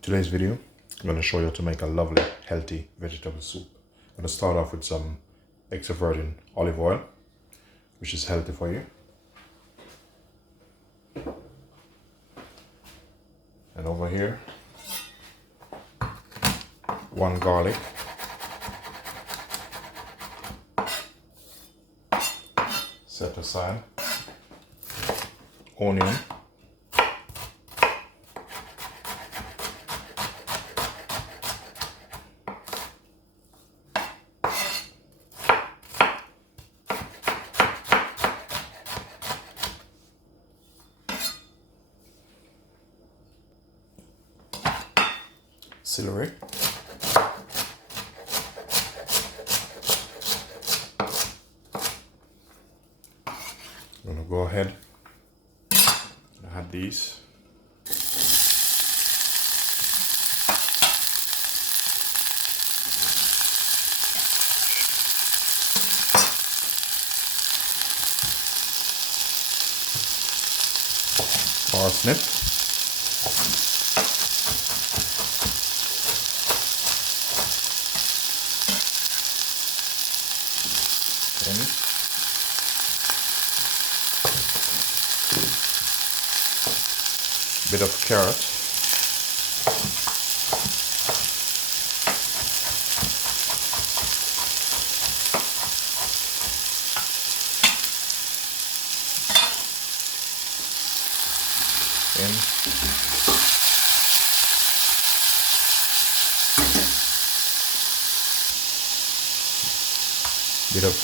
Today's video, I'm going to show you how to make a lovely, healthy vegetable soup. I'm going to start off with some extra virgin olive oil, which is healthy for you. And over here, 1 garlic, set aside, onion, celery, I'm going to go ahead and add these. Parsnip, bit of carrot, and bit of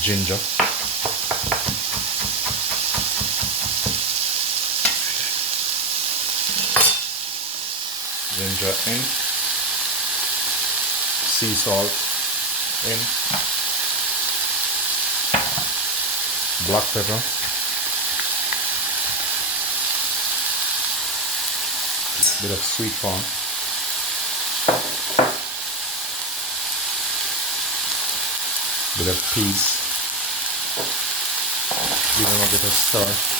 ginger. Ginger in, sea salt in, black pepper, bit of sweet corn, bit of peas, give them a bit of stir.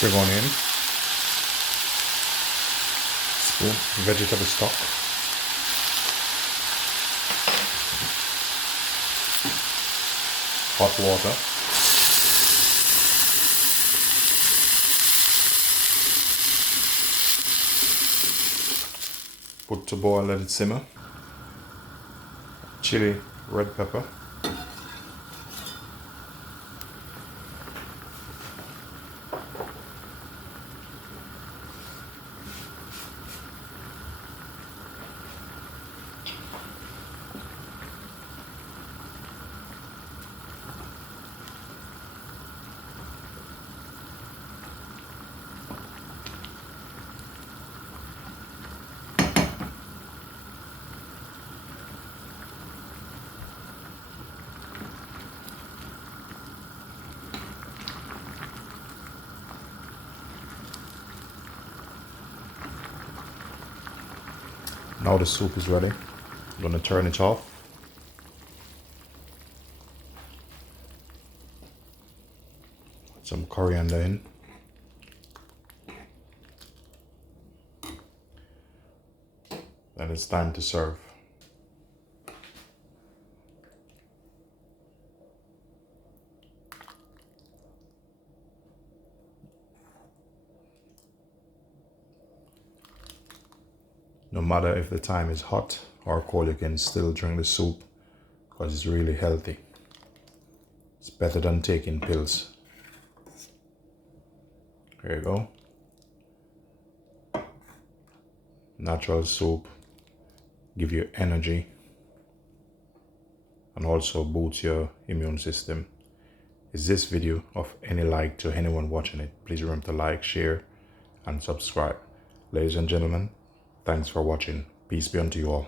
Spring onion, spoon vegetable stock, hot water, put to boil, let it simmer, chili, red pepper, Now the soup is ready. I'm going to turn it off. Put some coriander in. Then it's time to serve. No matter if the time is hot or cold, you can still drink the soup because it's really healthy. It's better than taking pills. There you go. Natural soup, give you energy and also boosts your immune system. Is this video of any like to anyone watching it? Please remember to like, share and subscribe. Ladies and gentlemen, thanks for watching. Peace be unto you all.